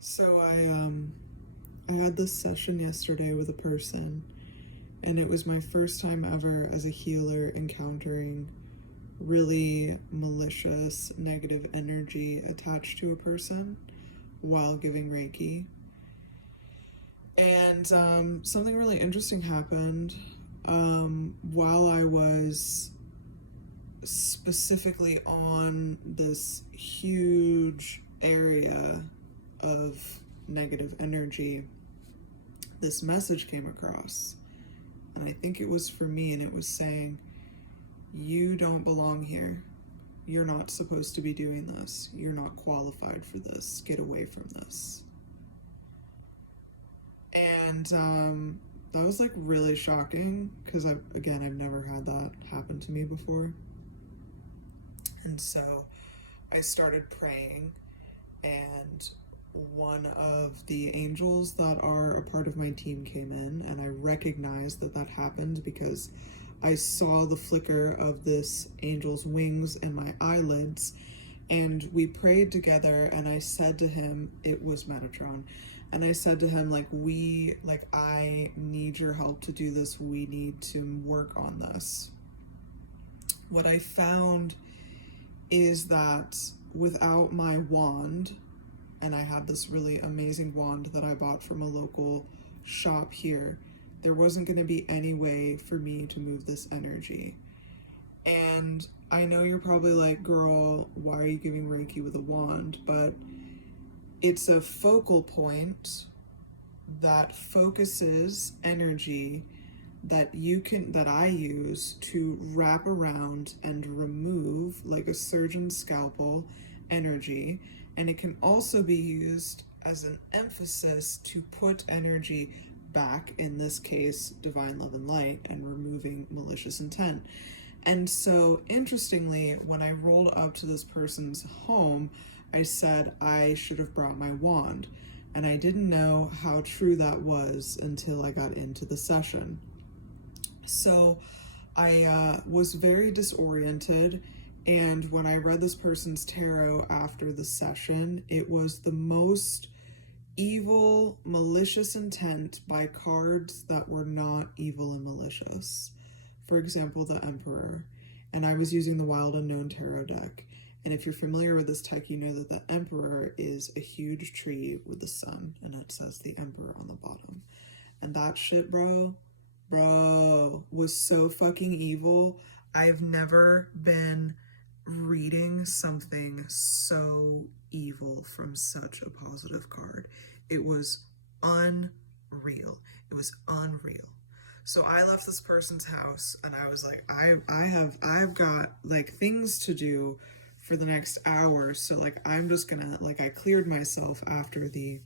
So I had this session yesterday with a person, and it was my first time ever as a healer encountering really malicious negative energy attached to a person while giving reiki. And something really interesting happened while I was specifically on this huge area of negative energy. This message came across, and I think it was for me, and it was saying, you don't belong here. You're not supposed to be doing this. You're not qualified for this. Get away from this. And that was like really shocking because I've never had that happen to me before. And so I started praying, and one of the angels that are a part of my team came in, and I recognized that that happened because I saw the flicker of this angel's wings and my eyelids, and we prayed together, and I said to him, it was Metatron, and I said to him, I need your help to do this. We need to work on this. What I found is that without my wand, and I had this really amazing wand that I bought from a local shop here, there wasn't going to be any way for me to move this energy. And I know you're probably like, girl, why are you giving Reiki with a wand? But it's a focal point that focuses energy that I use to wrap around and remove, like a surgeon's scalpel, energy. And it can also be used as an emphasis to put energy back, in this case divine love and light, and removing malicious intent. And so interestingly, when I rolled up to this person's home, I said I should have brought my wand, and I didn't know how true that was until I got into the session. So I was very disoriented, and when I read this person's tarot after the session, it was the most evil, malicious intent by cards that were not evil and malicious. For example, the Emperor. And I was using the Wild Unknown Tarot deck. And if you're familiar with this deck, you know that the Emperor is a huge tree with the sun, and it says the Emperor on the bottom. And that shit, bro, was so fucking evil. I've never been reading something so evil from such a positive card. It was unreal. It was unreal. So I left this person's house, and I was like, I've got like things to do for the next hour. So like I'm just gonna, like, I cleared myself after the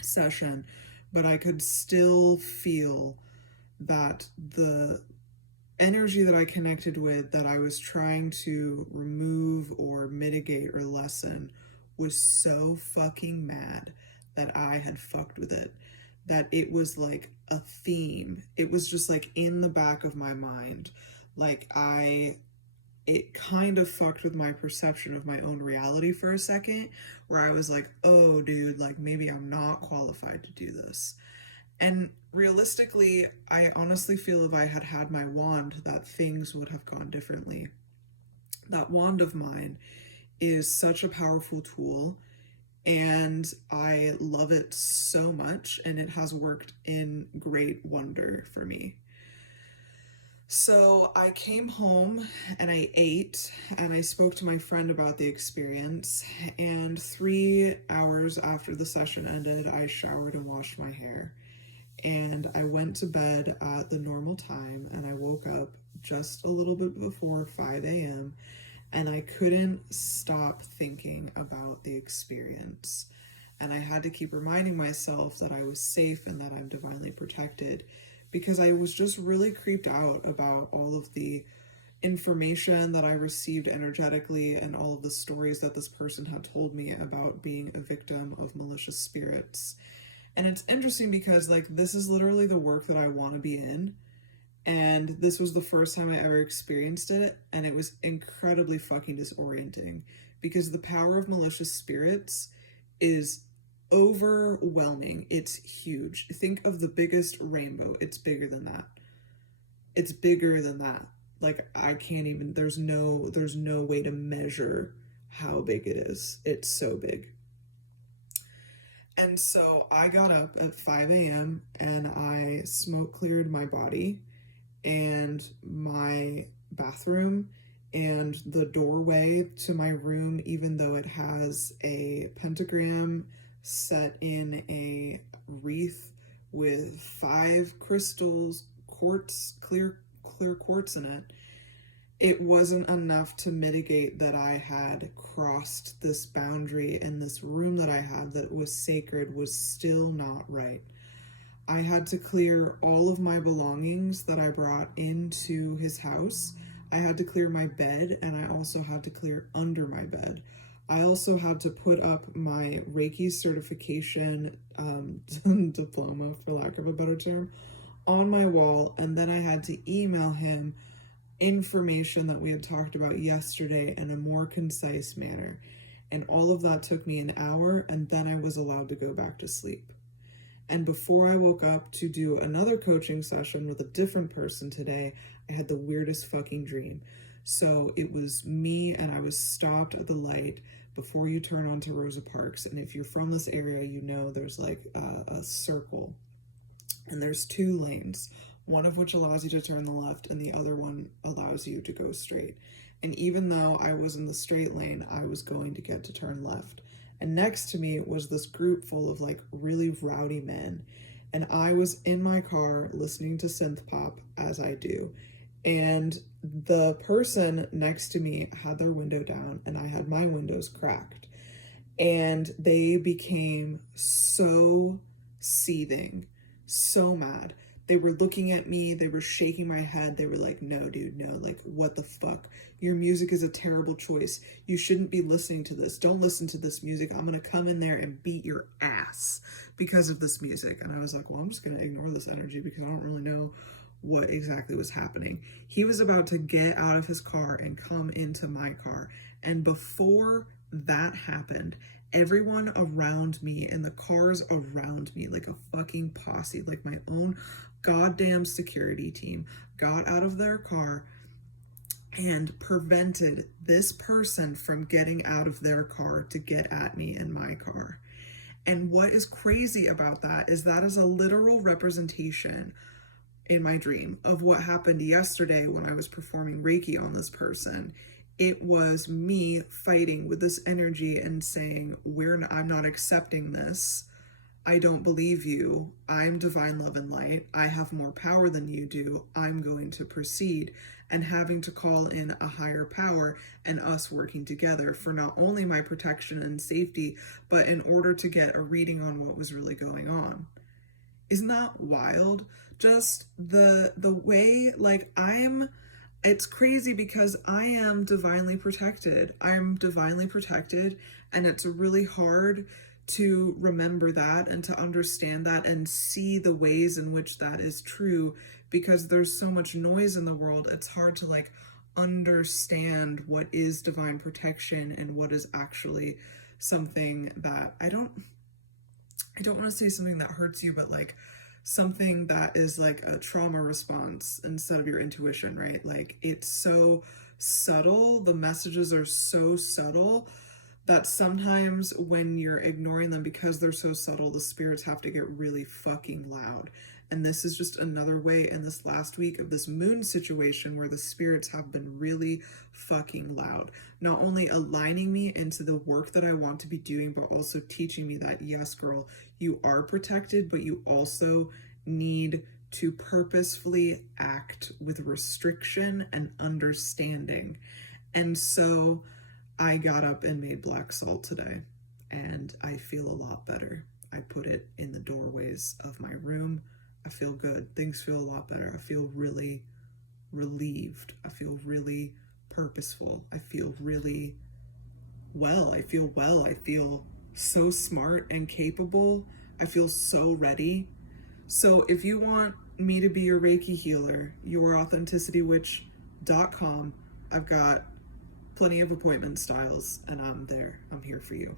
session, but I could still feel that the energy that I connected with, that I was trying to remove or mitigate or lessen, was so fucking mad that I had fucked with it, that it was like a theme. It was just like in the back of my mind. It kind of fucked with my perception of my own reality for a second, where I was like, oh, dude, like maybe I'm not qualified to do this. And realistically, I honestly feel if I had had my wand, that things would have gone differently. That wand of mine is such a powerful tool, and I love it so much, and it has worked in great wonder for me. So I came home and I ate, and I spoke to my friend about the experience. And 3 hours after the session ended, I showered and washed my hair. And I went to bed at the normal time, and I woke up just a little bit before 5 a.m. and I couldn't stop thinking about the experience. And I had to keep reminding myself that I was safe and that I'm divinely protected, because I was just really creeped out about all of the information that I received energetically and all of the stories that this person had told me about being a victim of malicious spirits. And it's interesting because, like, this is literally the work that I want to be in. And this was the first time I ever experienced it. And it was incredibly fucking disorienting, because the power of malicious spirits is overwhelming. It's huge. Think of the biggest rainbow. It's bigger than that. It's bigger than that. Like, I can't even, there's no way to measure how big it is. It's so big. And so I got up at 5 a.m. and I smoke cleared my body and my bathroom and the doorway to my room, even though it has a pentagram set in a wreath with 5 crystals, quartz, clear quartz in it. It wasn't enough to mitigate that I had crossed this boundary, and this room that I had that was sacred was still not right. I had to clear all of my belongings that I brought into his house. I had to clear my bed, and I also had to clear under my bed. I also had to put up my Reiki certification diploma, for lack of a better term, on my wall, and then I had to email him information that we had talked about yesterday in a more concise manner. And all of that took me an hour, and then I was allowed to go back to sleep. And before I woke up to do another coaching session with a different person today, I had the weirdest fucking dream. So it was me, and I was stopped at the light before you turn onto Rosa Parks. And if you're from this area, you know there's like a circle, and there's 2 lanes, one of which allows you to turn the left and the other one allows you to go straight. And even though I was in the straight lane, I was going to get to turn left. And next to me was this group full of like really rowdy men. And I was in my car listening to synth pop, as I do. And the person next to me had their window down and I had my windows cracked. And they became so seething, so mad. They were looking at me, they were shaking my head, they were like, no, dude, no, like, what the fuck? Your music is a terrible choice. You shouldn't be listening to this. Don't listen to this music. I'm gonna come in there and beat your ass because of this music. And I was like, well, I'm just gonna ignore this energy because I don't really know what exactly was happening. He was about to get out of his car and come into my car. And before that happened, everyone around me and the cars around me, like a fucking posse, like my own goddamn security team, got out of their car and prevented this person from getting out of their car to get at me in my car. And what is crazy about that is a literal representation in my dream of what happened yesterday when I was performing Reiki on this person. It was me fighting with this energy and saying, I'm not accepting this. I don't believe you. I'm divine love and light. I have more power than you do. I'm going to proceed, and having to call in a higher power and us working together for not only my protection and safety, but in order to get a reading on what was really going on. Isn't that wild? Just the way, like, it's crazy because I am divinely protected. I'm divinely protected, and it's really hard to remember that and to understand that and see the ways in which that is true, because there's so much noise in the world. It's hard to like understand what is divine protection and what is actually something that I don't want to say something that hurts you, but like something that is like a trauma response instead of your intuition, right? Like, it's so subtle, the messages are so subtle that sometimes when you're ignoring them because they're so subtle, the spirits have to get really fucking loud. And this is just another way in this last week of this moon situation where the spirits have been really fucking loud. Not only aligning me into the work that I want to be doing, but also teaching me that, yes, girl, you are protected, but you also need to purposefully act with restriction and understanding. And so I got up and made black salt today, and I feel a lot better. I put it in the doorways of my room. I feel good. Things feel a lot better. I feel really relieved. I feel really purposeful. I feel really well. I feel so smart and capable. I feel so ready. So if you want me to be your Reiki healer, yourauthenticityWitch.com. I've got plenty of appointment styles, and I'm there. I'm here for you.